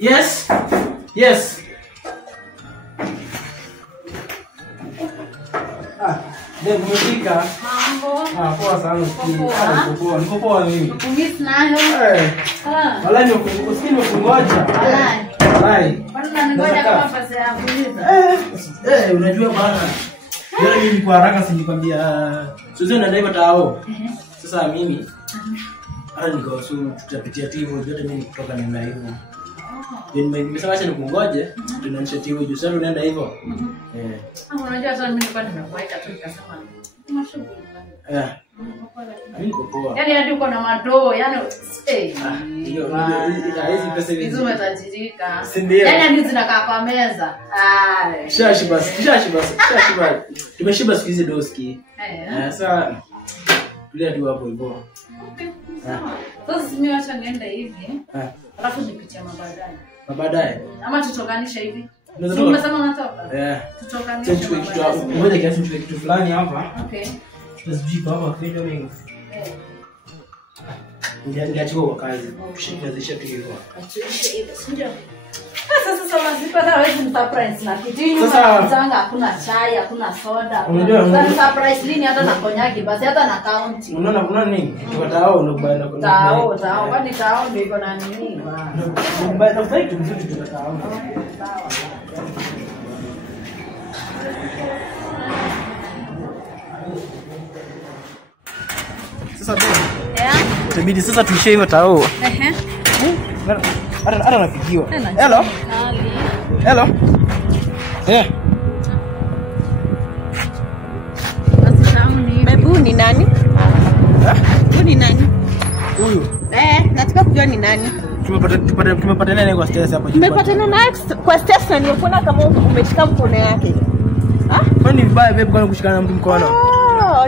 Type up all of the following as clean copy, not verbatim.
Yes. Yes. Ndio umefika. Mambo. Poa sana usikie. Niko poa mimi. Umisi nayo. Wala ni usikie nikungoja. Wala. Bwana ningoja kama pesa ya kuuliza. Unajua bwana. Leo mimi kwa haraka sinikwambia Suzi na driver tao. Sasa mimi hata nikawasu tutapitia timu yote mimi kutoka nenda hivyo. Nimesema acha nikungoje tunanisha timu juu sasa unaenda hivyo. Unajua sasa mimi nilikuwa nimekuaita tu nikasema mashughuli. Mimi niko poa. Yaani hadi uko na madoo, yaani hiyo hizi pesa hizi umetajirika. Sindio? Yaani hadi zinakaa kwa meza. Shashi basi. Tumeshiba siku hizi doski. Sasa tulia tu hapo hivyo. Sasa mimi acha niende hivi. Alafu nipitie Baadaye. Ama tutokanisha hivi. Umesema unatoka? Tutokanisha. Ngoja kiasi nichukue kitu fulani hapa. Okay. Tuzijipa hapa kidogo mimi. Ndio kwa kazi. Tushikazisha tu hivyo. Atuishe hivyo. Sindio? Sasa mazipata wewe ni surprise na kitu unatanga hakuna chai, hakuna soda. Unajua surprise lini hata na konyaki basi hata na county. Unaona nini? Tukatao unakubana kuna. Tao kwani tao ndio iko na nini bwana. Mbaya na fight mzuri tukatao. Sawa. Sasa itabidi sasa tuishie hivyo tao. Hata napigiwa. Hello. Hello. Bebu ni nani? Huyu ni nani? Huyu. Nataka kujua ni nani. Tumepatana naye kwa stairs hapa juu. Tumepatana naye kwa stairs na niliona kama umeshika mkono yake. Kwani vibaya babe kwa kushikana na mtu mkono?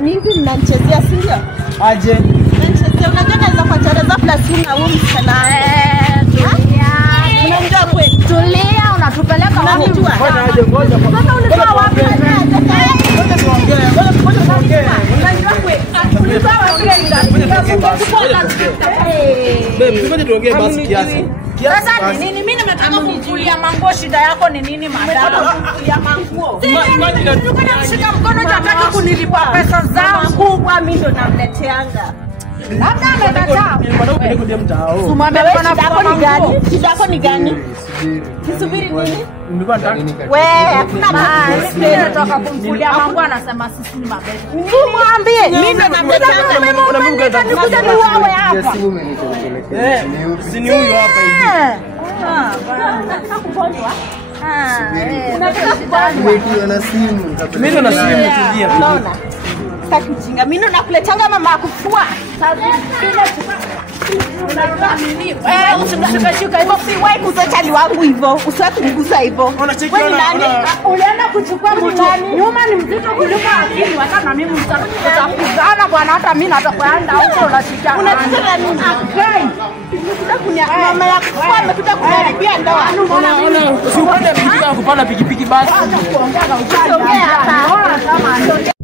Ni hivi mnanichezea si ndio? Aje. Mnanichezea unajua naweza kwa chareza plus na huyu msichana. Unamjua kweli? Tulia unatupeleka wapi? Ngoja aje ngoja. Sasa ulitoa wapi? Ngoja tuongee. Unajua kweli? Ulitoa wapi? Babe, ngoja tuongee basi kiasi. Sasa nini mimi nimetaka kumkulia mango shida yako ni nini madam? Kumkulia mango. Shika mkono nataka kunilipa pesa zangu Kwa mimi ndo namleteanga. labda amekataa. Nilipata kupeleka ndio mtao. Umwambie bwana Shida ni gani? Shida yako ni gani? Kisubiri nini? Nilikuwa nataka Wewe hakuna mahali. Mimi nataka kumkulia mango anasema sisi ni mabeti. Mwambie mimi ndo namleteanga. Nikuja niwawe hapa. si ni huyu hapa hivi. Unataka kuponjwa? Unataka Mimi na simu tulia. Unaona? Sitaki ujinga. Mimi ndo nakuletanga mama akufua. unajua nini? Usimshike hivyo si Wewe kuzocha wangu hivyo. Usiwahi kunigusa hivyo. Wewe ni nani? Ulienda kuchukua mtu nyuma ni mzito kuliko akili hata na mimi mtakuzana bwana hata mimi natakwenda huko unashika. Unataka nini? Mama yako amekuja kuharibia ndoa. Usipande pikipiki basi. Kuongea hapa.